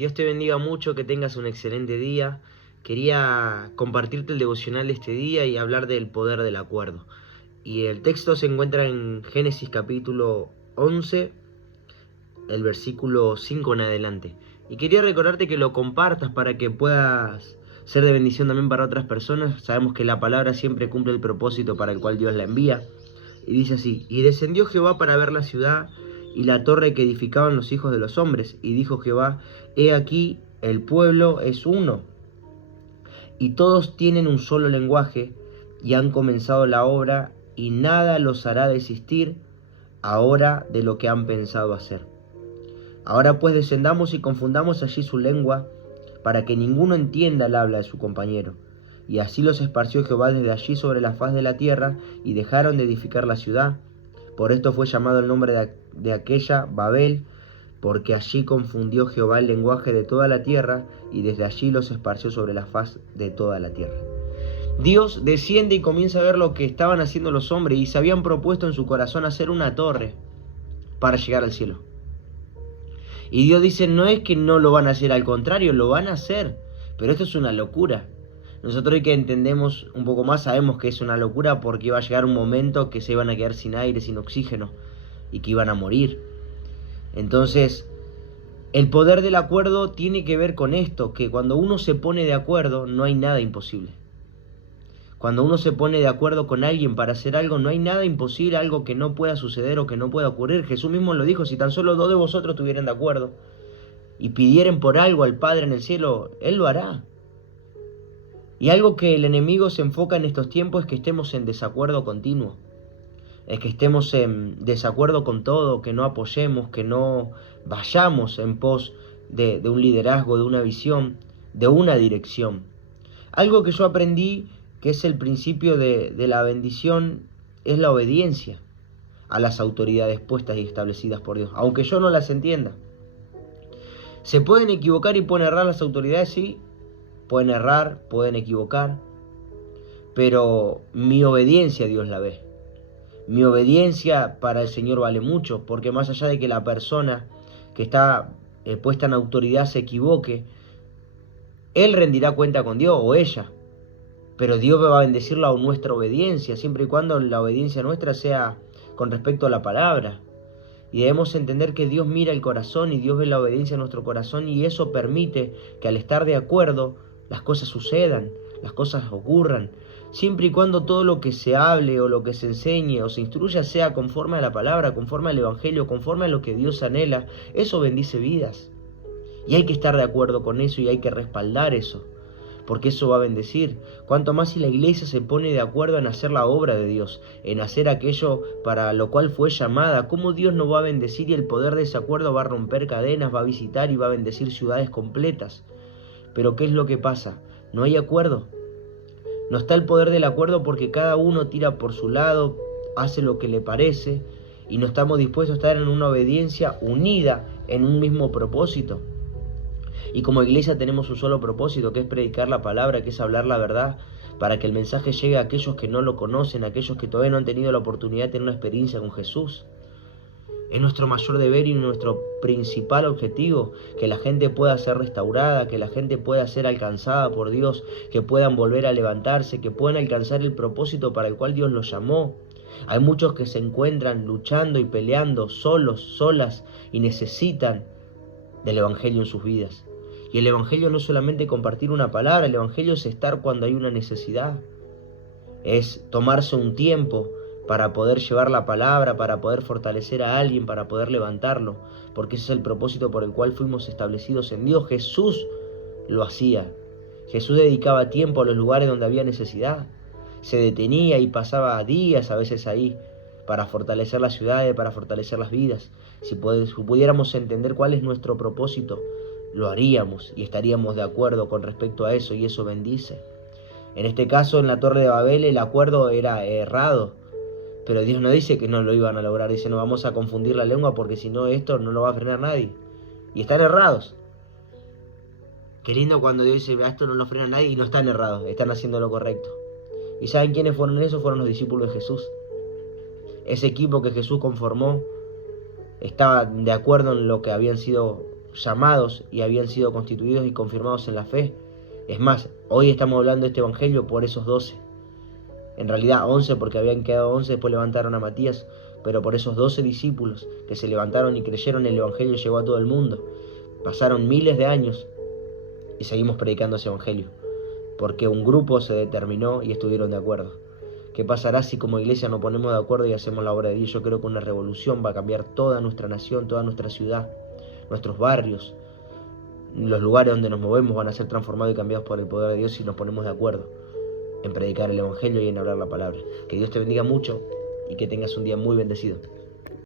Dios te bendiga mucho, que tengas un excelente día. Quería compartirte el devocional de este día y hablar del poder del acuerdo. Y el texto se encuentra en Génesis capítulo 11, el versículo 5 en adelante. Y quería recordarte que lo compartas para que puedas ser de bendición también para otras personas. Sabemos que la palabra siempre cumple el propósito para el cual Dios la envía. Y dice así: y descendió Jehová para ver la ciudad y la torre que edificaban los hijos de los hombres. Y dijo Jehová: he aquí, el pueblo es uno, y todos tienen un solo lenguaje, y han comenzado la obra, y nada los hará desistir ahora de lo que han pensado hacer. Ahora pues descendamos y confundamos allí su lengua, para que ninguno entienda el habla de su compañero. Y así los esparció Jehová desde allí sobre la faz de la tierra, y dejaron de edificar la ciudad. Por esto fue llamado el nombre de aquella Babel, porque allí confundió Jehová el lenguaje de toda la tierra, y desde allí los esparció sobre la faz de toda la tierra. Dios desciende y comienza a ver lo que estaban haciendo los hombres, y se habían propuesto en su corazón hacer una torre para llegar al cielo. Y Dios dice: no es que no lo van a hacer, al contrario, lo van a hacer. Pero esto es una locura. Nosotros, hoy que entendemos un poco más, sabemos que es una locura, porque iba a llegar un momento que se iban a quedar sin aire, sin oxígeno, y que iban a morir. Entonces, el poder del acuerdo tiene que ver con esto, que cuando uno se pone de acuerdo, no hay nada imposible. Cuando uno se pone de acuerdo con alguien para hacer algo, no hay nada imposible, algo que no pueda suceder o que no pueda ocurrir. Jesús mismo lo dijo: si tan solo 2 de vosotros estuvieran de acuerdo y pidieren por algo al Padre en el cielo, Él lo hará. Y algo que el enemigo se enfoca en estos tiempos es que estemos en desacuerdo continuo. Es que estemos en desacuerdo con todo, que no apoyemos, que no vayamos en pos de un liderazgo, de una visión, de una dirección. Algo que yo aprendí, que es el principio de la bendición, es la obediencia a las autoridades puestas y establecidas por Dios, aunque yo no las entienda. ¿Se pueden equivocar y pueden errar las autoridades? Sí, pueden errar, pueden equivocar, pero mi obediencia Dios la ve. Mi obediencia para el Señor vale mucho, porque más allá de que la persona que está puesta en autoridad se equivoque, Él rendirá cuenta con Dios, o ella. Pero Dios va a bendecirla a nuestra obediencia, siempre y cuando la obediencia nuestra sea con respecto a la palabra. Y debemos entender que Dios mira el corazón, y Dios ve la obediencia en nuestro corazón, y eso permite que al estar de acuerdo las cosas sucedan, las cosas ocurran, siempre y cuando todo lo que se hable o lo que se enseñe o se instruya sea conforme a la palabra, conforme al Evangelio, conforme a lo que Dios anhela. Eso bendice vidas. Y hay que estar de acuerdo con eso, y hay que respaldar eso, porque eso va a bendecir. Cuanto más si la iglesia se pone de acuerdo en hacer la obra de Dios, en hacer aquello para lo cual fue llamada, cómo Dios nos va a bendecir, y el poder de ese acuerdo va a romper cadenas, va a visitar y va a bendecir ciudades completas. Pero ¿qué es lo que pasa? No hay acuerdo. No está el poder del acuerdo, porque cada uno tira por su lado, hace lo que le parece, y no estamos dispuestos a estar en una obediencia unida en un mismo propósito. Y como iglesia tenemos un solo propósito, que es predicar la palabra, que es hablar la verdad, para que el mensaje llegue a aquellos que no lo conocen, a aquellos que todavía no han tenido la oportunidad de tener una experiencia con Jesús. Es nuestro mayor deber y nuestro principal objetivo, que la gente pueda ser restaurada, que la gente pueda ser alcanzada por Dios, que puedan volver a levantarse, que puedan alcanzar el propósito para el cual Dios los llamó. Hay muchos que se encuentran luchando y peleando solos, solas, y necesitan del Evangelio en sus vidas. Y el Evangelio no es solamente compartir una palabra, el Evangelio es estar cuando hay una necesidad. Es tomarse un tiempo para poder llevar la palabra, para poder fortalecer a alguien, para poder levantarlo, porque ese es el propósito por el cual fuimos establecidos en Dios. Jesús lo hacía. Jesús dedicaba tiempo a los lugares donde había necesidad. Se detenía y pasaba días a veces ahí, para fortalecer las ciudades, para fortalecer las vidas. Si pudiéramos entender cuál es nuestro propósito, lo haríamos y estaríamos de acuerdo con respecto a eso, y eso bendice. En este caso, en la Torre de Babel, el acuerdo era errado, pero Dios no dice que no lo iban a lograr. Dice: no vamos a confundir la lengua, porque si no, esto no lo va a frenar nadie. Y están errados. Qué lindo cuando Dios dice: esto no lo frena nadie, y no están errados, están haciendo lo correcto. ¿Y saben quiénes fueron esos? Fueron los discípulos de Jesús. Ese equipo que Jesús conformó estaba de acuerdo en lo que habían sido llamados y habían sido constituidos y confirmados en la fe. Es más, hoy estamos hablando de este evangelio por esos 12. En realidad 11 porque habían quedado 11, después levantaron a Matías, pero por esos 12 discípulos que se levantaron y creyeron, el evangelio llegó a todo el mundo. Pasaron miles de años y seguimos predicando ese evangelio, porque un grupo se determinó y estuvieron de acuerdo. ¿Qué pasará si como iglesia nos ponemos de acuerdo y hacemos la obra de Dios? Yo creo que una revolución va a cambiar toda nuestra nación, toda nuestra ciudad, nuestros barrios, los lugares donde nos movemos van a ser transformados y cambiados por el poder de Dios si nos ponemos de acuerdo en predicar el evangelio y en hablar la palabra. Que Dios te bendiga mucho y que tengas un día muy bendecido.